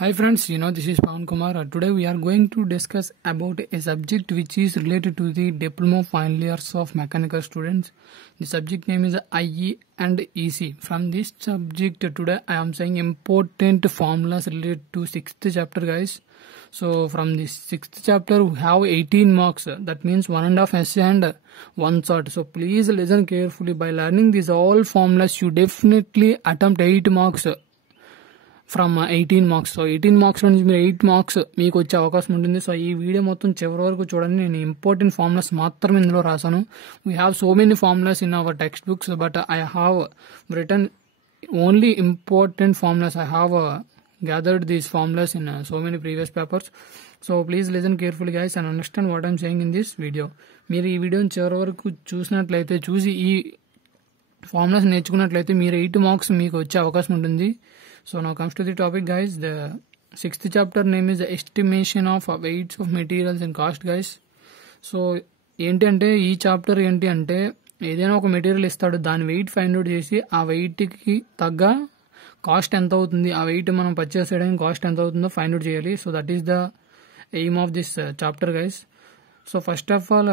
Hi friends, this is Pawan Kumar. Today we are going to discuss about a subject which is related to the diploma final years of mechanical students. The subject name is IE and EC. From this subject today I am saying important formulas related to 6th chapter, guys. So from this 6th chapter we have 18 marks. That means 1.5 essay and 1 short. So please listen carefully. By learning these all formulas you definitely attempt 8 marks. From 18 marks. So 18 marks నుంచి మీరు 8 marks మీకు వచ్చే అవకాశం ఉంటుంది. So ఈ video మొత్తం చివరి వరకు చూడండి. నేను ఇంపార్టెంట్ ఫార్ములాస్ మాత్రమే ఇందులో రాశాను. We have so many formulas in our text books, but I have return only important formulas. I have gathered these formulas in so many previous papers. So please listen carefully, guys, and understand what I'm saying in this video. మీరు ఈ వీడియోని చివరి వరకు చూసినట్లయితే, చూసి ఈ formulas నేర్చుకున్నట్లయితే మీరు 8 marks మీకు వచ్చే అవకాశం ఉంటుంది. So now comes to the topic, guys. The 6th chapter name is the estimation of weights of materials and cost, guys. So ఏంటి అంటే ఈ చాప్టర్ ఏంటి అంటే ఏదైనా ఒక మెటీరియల్ ఇస్తాడు, దాని వెయిట్ ఫైండ్ అవుట్ చేసి ఆ వెయిట్కి తగ్గ కాస్ట్ ఎంత అవుతుంది, ఆ వెయిట్ మనం పర్చేస్ చేయడానికి కాస్ట్ ఎంత అవుతుందో ఫైండ్ అవుట్ చేయాలి. So that is the aim of this chapter, guys. So first of all,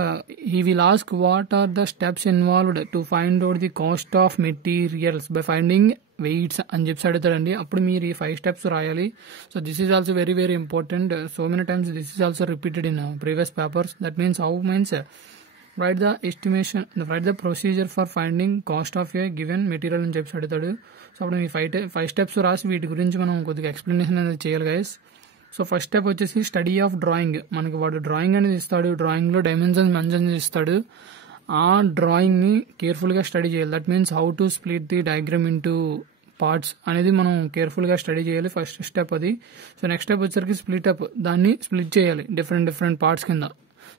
he will ask what are the steps involved to find out the cost of materials by finding weights అని చెప్పి అడుగుతాడండి. అప్పుడు మీరు ఈ 5 steps రాయాలి. So this is also very very important. So many times this is also repeated in previous papers. That means how means write the estimation, write the procedure for finding cost of a given material అని చెప్పి అడుగుతాడు. So అప్పుడు మీ 5 steps రాసి వీటి గురించి మనం కొద్దిగా explanation అనేది చేయాలి, గైస్. సో ఫస్ట్ స్టెప్ వచ్చేసి స్టడీ ఆఫ్ డ్రాయింగ్. మనకి వాడు డ్రాయింగ్ అనేది ఇస్తాడు, డ్రాయింగ్లో డైమెన్షన్స్ మెన్షన్ ఇస్తాడు. ఆ డ్రాయింగ్ని కేర్ఫుల్గా స్టడీ చేయాలి. That means how to split the diagram into parts అనేది మనం కేర్ఫుల్గా స్టడీ చేయాలి. ఫస్ట్ స్టెప్ అది. సో నెక్స్ట్ స్టెప్ వచ్చేసరికి స్ప్లిట్ అప్, దాన్ని స్ప్లిట్ చేయాలి డిఫరెంట్ పార్ట్స్ కింద.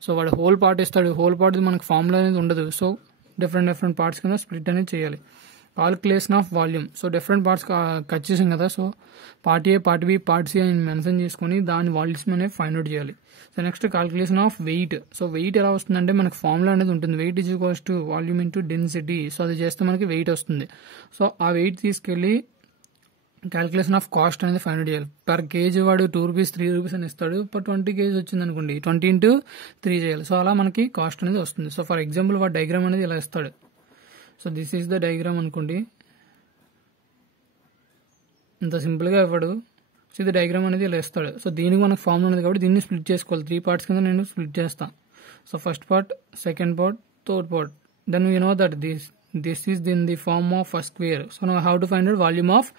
సో వాడు హోల్ పార్ట్ ఇస్తాడు, హోల్ పార్ట్ మనకి ఫార్ములా అనేది ఉండదు. సో డిఫరెంట్ పార్ట్స్ కింద స్ప్లిట్ అనేది చేయాలి. Calculation of volume. So different parts cut చేసాం కదా, so part A, part B, part C అని మెన్షన్ చేసుకుని దాని వాల్యూమ్స్ అనేది ఫైండ్ అవుట్ చేయాలి. So next calculation of weight. So weight ఎలా వస్తుందంటే మనకి ఫార్ములా అనేది ఉంటుంది, weight is equals to volume into density. So అది చేస్తే మనకి వెయిట్ వస్తుంది. సో ఆ వెయిట్ తీసుకెళ్లి క్యాల్కులేషన్ ఆఫ్ కాస్ట్ అనేది ఫైండ్ అవుట్ చేయాలి. పర్ కేజీ వాడు 2 రూపీస్ 3 రూపీస్ అని ఇస్తాడు. పర్ 20 కేజీ వచ్చింది అనుకోండి, 20 into 3 చేయాలి. సో అలా మనకి కాస్ట్ అనేది వస్తుంది. సో ఫర్ ఎగ్జాంపుల్ వాడు డయాగ్రామ్ అనేది ఇలా ఇస్తాడు. So this is the diagram అనుకోండి, ఇంత సింపుల్గా ఇవ్వడు. సో ఇది డయాగ్రామ్ అనేది ఇలా ఇస్తాడు. సో దీనికి మనకు ఫార్ములా ఉంది కాబట్టి దీన్ని స్ప్లిట్ చేసుకోవాలి. 3 పార్ట్స్ కింద నేను స్ప్లిట్ చేస్తాను. So first part, second part, third part. Then you know that this is in the form of a square. So now how to find out volume of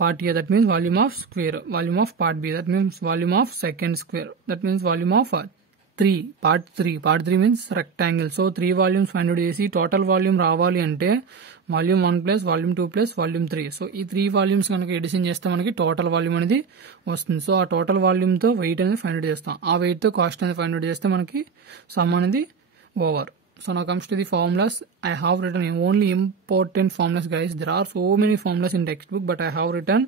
part A, that means volume of square. Volume of part B, that means volume of second square. That means volume of part 3. Part 3 means rectangle. So 3 volumes find out చేసి total volume రావాలి అంటే volume 1 plus volume 2 plus volume 3. So ఈ 3 volumes కనుక edition చేస్తే మనకి total volume అనేది వస్తుంది. So ఆ టోటల్ వాల్యూమ్తో వెయిట్ అనేది ఫైండ్ అవుట్ చేస్తాం. ఆ వెయిట్తో కాస్ట్ అనేది ఫైండ్ అవుట్ చేస్తే మనకి సమ్ అనేది over. So now comes to the formulas. I have written only important formulas, guys. There are so many formulas in textbook, but I have written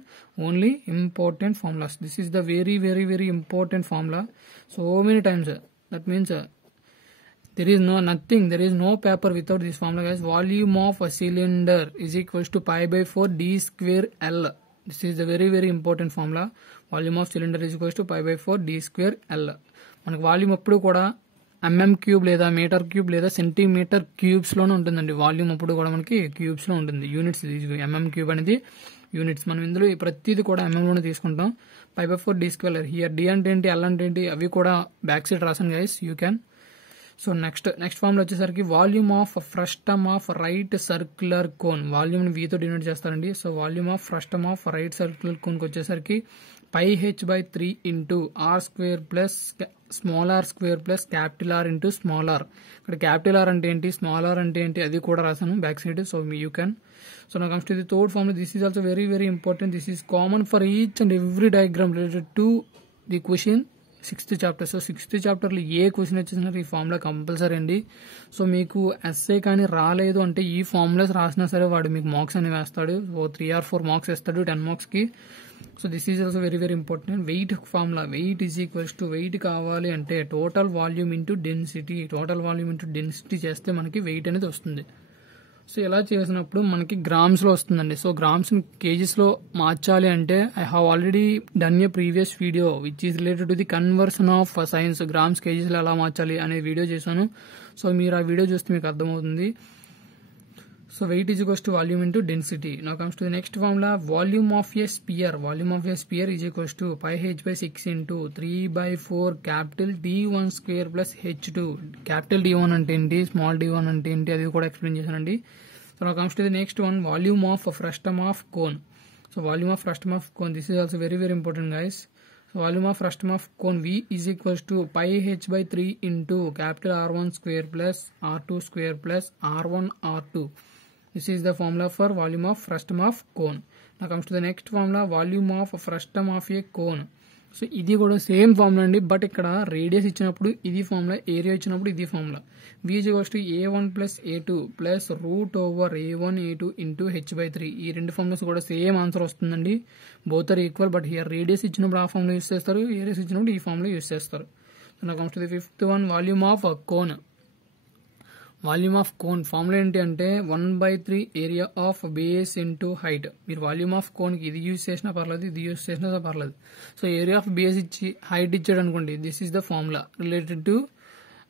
only important formulas. This is the very very very important formula. So many times. That means there is no paper without this formula, guys. Volume of a cylinder is equals to pi by 4 d square L. This is the very very important formula. Volume of cylinder is equals to pi by 4 d square L. మనకు volume ఎప్పుడు కూడా mm³ లేదా metre cube లేదా centimetre cubes లోనే ఉంటుందండి. Volume అప్పుడు కూడా మనకి క్యూబ్స్ లో ఉంటుంది. యూనిట్స్ mm³ అనేది యూనిట్స్. మనం ఇందులో ప్రతిది కూడా mm లోనే తీసుకుంటాం. pi by 4 d square. Here d అంటే ఏంటి, L అంటే ఏంటి, అవి కూడా బ్యాక్ సైడ్ రాసాను, guys. You can. So next formula వచ్చేసరికి volume of frustum of right circular cone. Volume ని వీతో డినోట్ చేస్తారండి. So volume of frustum of right circular cone కి వచ్చేసరికి pi h by 3 into r square plus small r square plus capital R into small r. ఇక్కడ capital R అంటే ఏంటి, small r అంటే ఏంటి, అది కూడా రాసాను back side. So you can. So now comes to the third formula. This is also very very important. This is common for each and every diagram related to the question 6th chapter. So 6th చాప్టర్లో ఏ question వచ్చేసినా ఈ formula compulsory అండి. So మీకు SA కానీ రాలేదు అంటే ఈ ఫార్ములాస్ రాసినా సరే వాడు మీకు మార్క్స్ అని వేస్తాడు. ఓ 3 or 4 మార్క్స్ ఇస్తాడు 10 మార్క్స్కి. So this is also very very important. Weight formula. Weight is equals to, weight కావాలి అంటే total volume into density. Total volume into density చేస్తే మనకి వెయిట్ అనేది వస్తుంది. సో ఇలా చేసినప్పుడు మనకి గ్రామ్స్లో వస్తుందండి. సో గ్రామ్స్ని కేజీస్లో మార్చాలి అంటే I have already done a previous video which is related to the conversion of science. Grams కేజీస్లో ఎలా మార్చాలి అనే వీడియో చేశాను. సో మీరు ఆ వీడియో చూస్తే మీకు అర్థమవుతుంది. So weight is equals to volume into density. Now comes to the next formula. Volume of a sphere. Volume of a sphere is equals to pi h by 6 into 3 by 4 capital D1 square plus h2. Capital D1 అంటే ఏంటి, small d1 అంటే ఏంటి, అది కూడా explain చేశానండి. So now comes to the next one. Volume of frustum of cone. So volume of frustum of cone. This is also very very important, guys. So volume of frustum of cone V is equals to pi h by 3 into capital R1 square plus R2 square plus R1 R2. This is the formula for volume of frustum of cone. Now comes to the next formula, volume of frustum of a cone. So ఇది కూడా same formula అండి, but ఇక్కడ radius ఇచ్చినప్పుడు ఇది formula, area ఇచ్చినప్పుడు ఇది formula. V is equals to A1 plus A2 plus root over A1 A2 into h by 3. ఈ రెండు ఫార్ములాస్ కూడా సేమ్ ఆన్సర్ వస్తుందండి. Both are equal, but here radius ఇచ్చినప్పుడు ఆ ఫార్ములా యూస్ చేస్తారు, ఏరియాస్ ఇచ్చినప్పుడు ఈ ఫార్ములా యూస్ చేస్తారు. So now comes to the fifth one, volume of cone. Volume of cone formula ఏంటి అంటే 1/3 area of base into height. మీరు వాల్యూమ్ ఆఫ్ కోన్కి ఇది యూజ్ చేసినా పర్లేదు, ఇది యూజ్ చేసినా పర్లేదు. సో ఏరియా ఆఫ్ బేస్ ఇచ్చి హైట్ ఇచ్చాడు అనుకోండి, this is the formula related to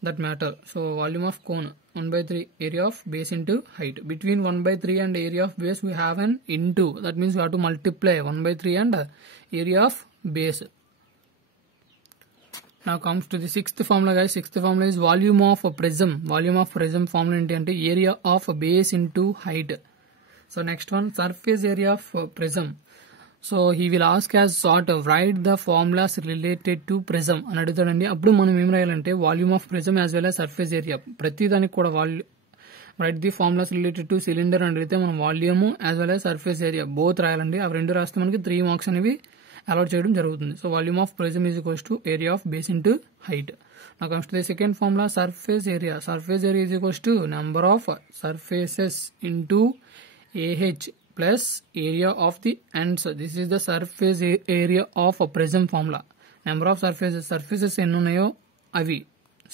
that matter. So volume of cone 1/3 area of base into height. Between 1/3 and area of base we have an into, that means we have to multiply 1/3 and area of base. Now comes to the sixth formula, guys. Sixth formula is volume of a prism. Volume of prism formula ఏంటి అంటే area of a base into height. So next one, surface area of prism. So he will ask as sort of write the formulas related to prism అని అడుగుతాడండి. అప్పుడు మనం ఏం రాయాలంటే volume of prism as well as surface area, ప్రతి దానికి కూడా write the formulas related to cylinder అని అడిగితే మనం volume as well as surface area both రాయాలండి. అవి రెండు రాస్తే మనకి 3 మార్క్స్ అనేవి అలాట్ చేయడం జరుగుతుంది. So volume of prism is equals to area of base into height. Now comes to the second formula, surface area. Surface area is equals to number of surfaces into AH plus area of the ends. This is the surface area of a prism formula. Number of surfaces ఎన్ని ఉన్నాయో అవి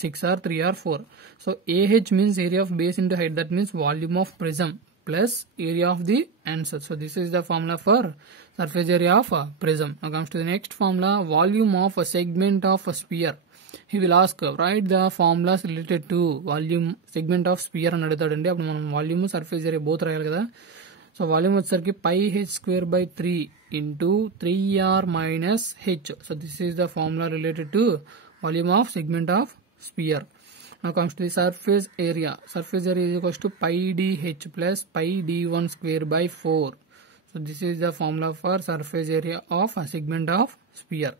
6 or 3 or 4. So AH means area of base into height, that means volume of prism plus area of the ends. So this is the formula for surface area of a prism. Now comes to the next formula, volume of a segment of a sphere. He will ask write the formulas related to volume segment of sphere అని అడుగుతాడండి. అప్పుడు మనం volume surface area both రాయాలి కదా. So volume వచ్చేసరికి పై h square by 3 into 3r minus h. So this is the formula related to volume of segment of sphere. Now comes to the surface area. Surface area is equals to pi dh plus pi d1 square by 4. So this is the formula for surface area of a segment of sphere.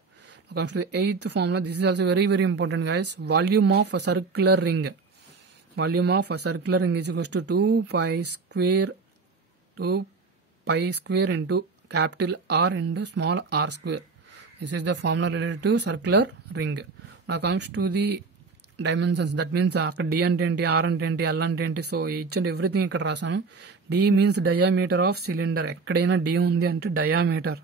Now comes to the eighth formula. This is also very very important, guys. Volume of a circular ring. Volume of a circular ring is equals to 2 pi square into capital R into small r square. This is the formula related to circular ring. Now comes to the dimensions, that means అక్కడ D అంటే ఏంటి, are అంటే ఏంటి, L అంటే ఏంటి. So each and everything ఇక్కడ రాసాను. D means diameter of cylinder. ఎక్కడైనా డి ఉంది అంటే డయామీటర్.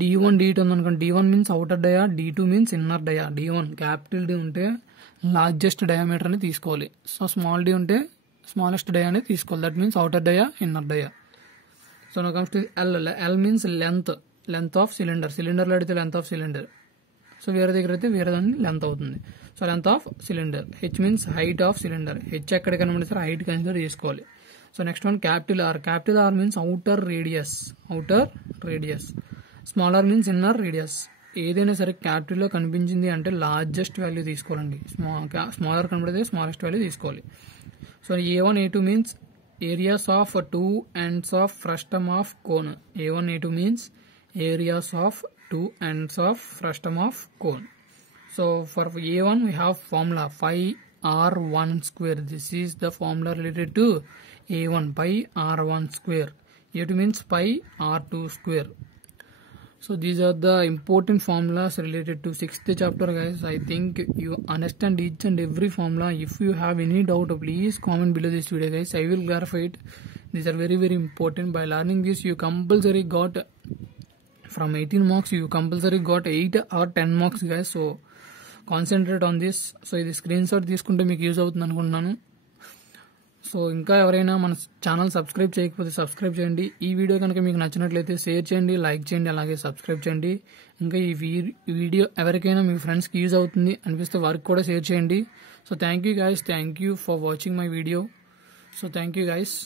D1 D2 ఉంది అనుకోండి, D1 means outer dia, D2 means inner dia. D1 capital D ఉంటే లార్జెస్ట్ డయామీటర్ అని తీసుకోవాలి. సో స్మాల్ డి ఉంటే స్మాలెస్ట్ డయా అనేది తీసుకోవాలి. That means outer dia, inner dia. So now comes to L means length of cylinder. సిలిండర్లో అడిగితే length of cylinder. So వేరే దగ్గర అయితే వేరే దాన్ని లెంత్ అవుతుంది. So length of cylinder. H means height of cylinder. H ఎక్కడ కనబడితే హైట్ కన్సిడర్ చేసుకోవాలి. So next one capital R. Capital R means outer radius. Small R means inner radius. ఏదైనా సరే క్యాపిటల్లో కనిపించింది అంటే లార్జెస్ట్ వాల్యూ తీసుకోవాలండి. స్మాలర్ కనబడితే స్మాలెస్ట్ వాల్యూ తీసుకోవాలి. So A1 A2 means areas of 2 ends of frustum of cone. A1 A2 means areas of 2 ends of frustum of cone. So for A1 we have formula pi r1 square. This is the formula related to A1, pi r1 square. A2 means pi r2 square. So these are the important formulas related to 6th chapter, guys. I think you understand each and every formula. If you have any doubt, please comment below this video, guys. I will clarify it. These are very very important. By learning this, you compulsory got from 18 marks, you compulsory got 8 or 10 marks, guys. So concentrate on this. So ఇది screen shot తీసుకుంటే మీకు use అవుతుంది అనుకుంటున్నాను. So ఇంకా ఎవరైనా మన channel subscribe చేయకపోతే subscribe చేయండి. ఈ వీడియో కనుక మీకు నచ్చినట్లయితే షేర్ చేయండి, లైక్ చేయండి, అలాగే సబ్స్క్రైబ్ చేయండి. ఇంకా ఈ వీడియో ఎవరికైనా మీ ఫ్రెండ్స్కి యూజ్ అవుతుంది అనిపిస్తే వారికి కూడా షేర్ చేయండి. So thank you guys, thank you for watching my video. So thank you guys.